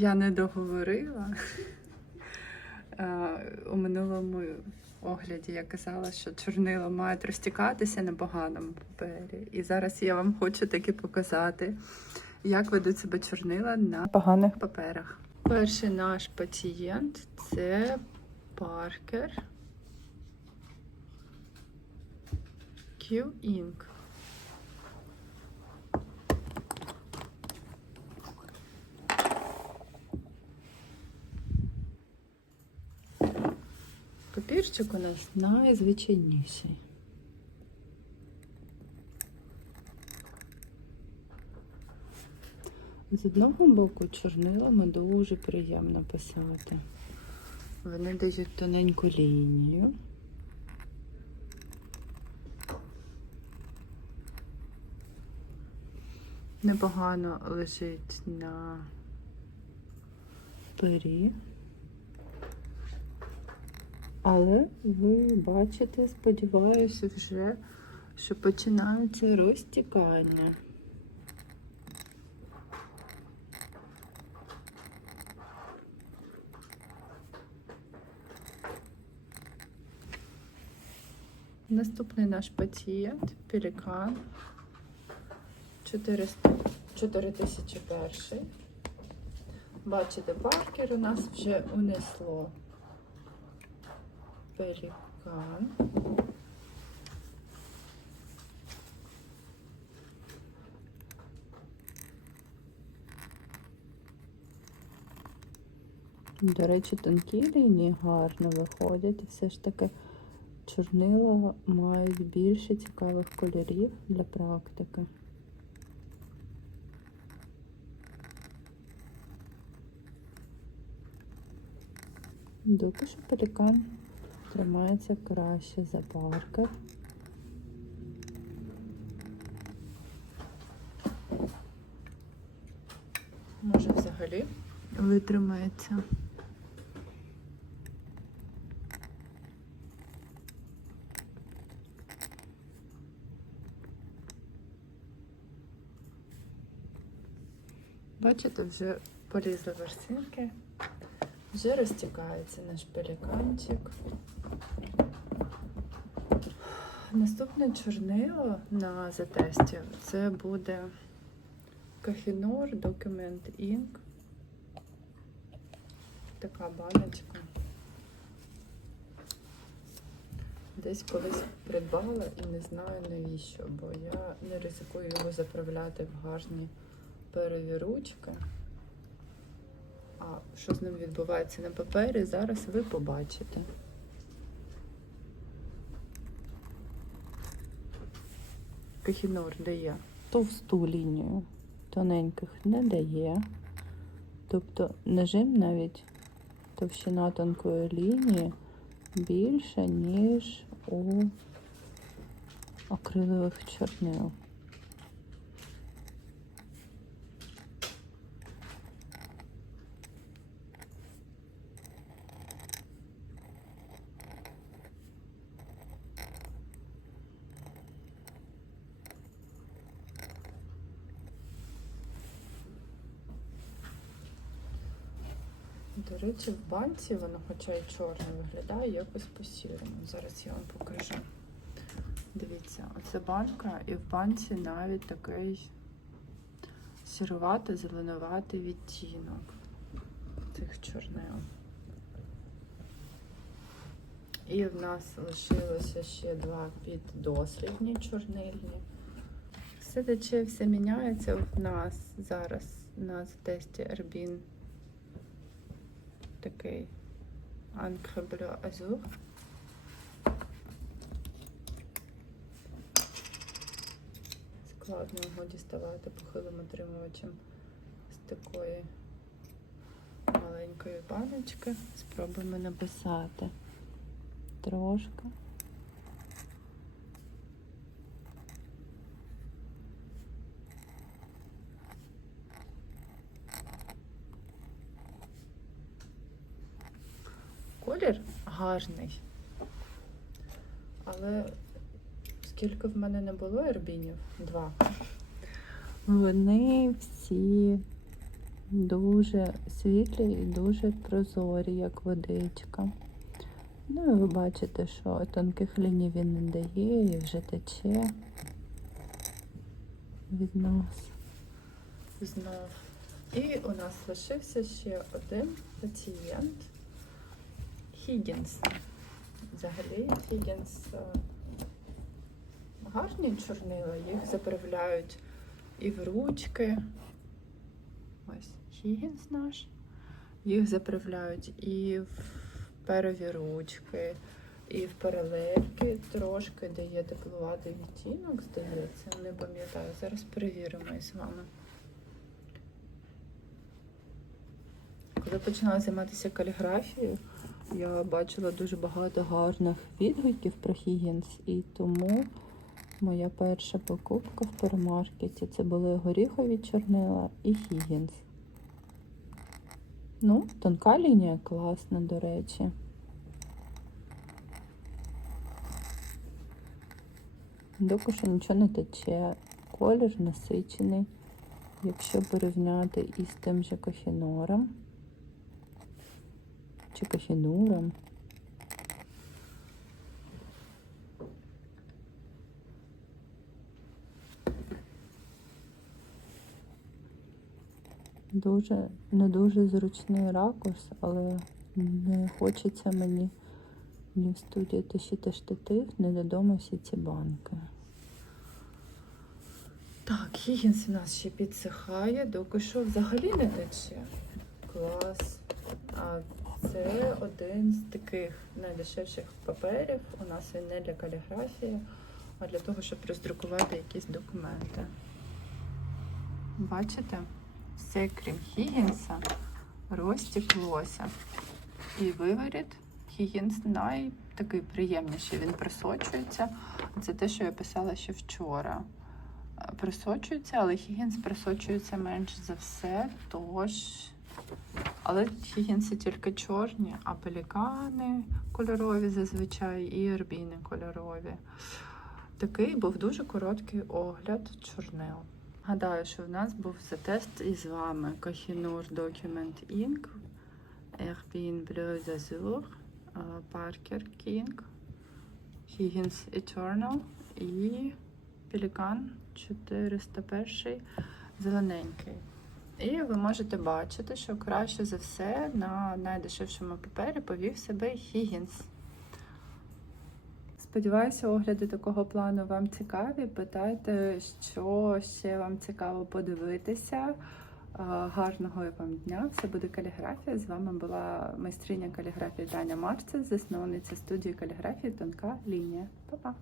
Я не договорила. Е, У минулому огляді я казала, що чорнила мають розтікатися на поганому папері. І зараз я вам хочу таки показати, як ведуть себе чорнила на поганих паперах. Перший наш пацієнт це Паркер Q-Ink. Папірчик у нас найзвичайніший. З одного боку чорнилами дуже приємно писати. Вони дають тоненьку лінію. Непогано лежить на пері. Але ви бачите, сподіваюся, вже, що починається розтікання. Наступний наш пацієнт Пелікан 400, 4001. Бачите, Паркер у нас вже унесло пелікан. До речі, тонкі лінії гарно виходять. І все ж таки чорнила мають більше цікавих кольорів для практики. Доки що пелікан тримається краще за паркер. Може взагалі витримається. Бачите, вже полізли ворсинки. Вже розтікається наш пеліканчик. Наступне чорнило на затесті це буде Кахінор Document Ink. Така баночка. Десь колись придбала і не знаю навіщо, бо я не ризикую його заправляти в гарні перевіручки. Що з ним відбувається на папері, зараз ви побачите. Кахінор дає товсту лінію, тоненьких не дає. Тобто нажим навіть товщина тонкої лінії більша, ніж у акрилових чорнил. До речі, в банці воно, хоча й чорне, виглядає якось по-сірому. Зараз я вам покажу. Дивіться, оце банка, і в банці навіть такий сіруватий, зеленуватий відтінок цих чорнил. І в нас лишилося ще два піддослідні чорнильні. Все тече, все міняється в нас зараз на тесті Ербін такий Ancre Bleu Azur. Складно його діставати похилим отримувачем з такої маленької баночки. Спробуємо написати трошки. Колір гарний. Але скільки в мене не було ербінів? Два. Вони всі Дуже світлі і дуже прозорі, як водичка. Ну і ви бачите, що тонких ліній він не дає і вже тече від нас. Знов. І у нас лишився ще один пацієнт Хіггінс. Взагалі Хіггінс е, гарні чорнила, їх заправляють і в ручки. Ось Хіггінс наш. Їх заправляють і в перові ручки, і в переливки трошки, де є тепловатий відтінок, здається, не пам'ятаю. Зараз перевіримо із вами. Коли починала займатися каліграфією, я бачила дуже багато гарних відгуків про Хіггінс, і тому моя перша покупка в перемаркеті це були горіхові чорнила і Хіггінс. Ну, тонка лінія класна, до речі. Доки що нічого не тече, колір насичений. Якщо порівняти із тим же кофінором чи кофінуром. Дуже не дуже зручний ракурс, але не хочеться мені ні в студії тащити штатив, не додому всі ці банки. Так, Хігінс у нас ще підсихає, доки що взагалі не тече. Клас. А це один з таких найдешевших паперів. У нас він не для каліграфії, а для того, щоб роздрукувати якісь документи. Бачите? Все, крім Хігінса, розтіклося. І виворіт Хігінс най такий приємніший. Він присочується. Це те, що я писала ще вчора. Присочується, але Хігінс присочується менш за все, тож. Але Хігінси тільки чорні, а пелікани кольорові зазвичай і ербіни кольорові. Такий був дуже короткий огляд чорнил. Гадаю, що в нас був за тест із вами Kohinoor Document Ink, Erbin Bleu d'Azur, е, Parker King, Higgins Eternal і Pelican 401 зелененький. І ви можете бачити, що краще за все на найдешевшому папері повів себе Higgins. Сподіваюся, огляди такого плану вам цікаві. Питайте, що ще вам цікаво подивитися. Гарного вам дня! Все буде каліграфія. З вами була майстриня каліграфії Таня Марцес, засновниця студії каліграфії Тонка лінія. Па-па!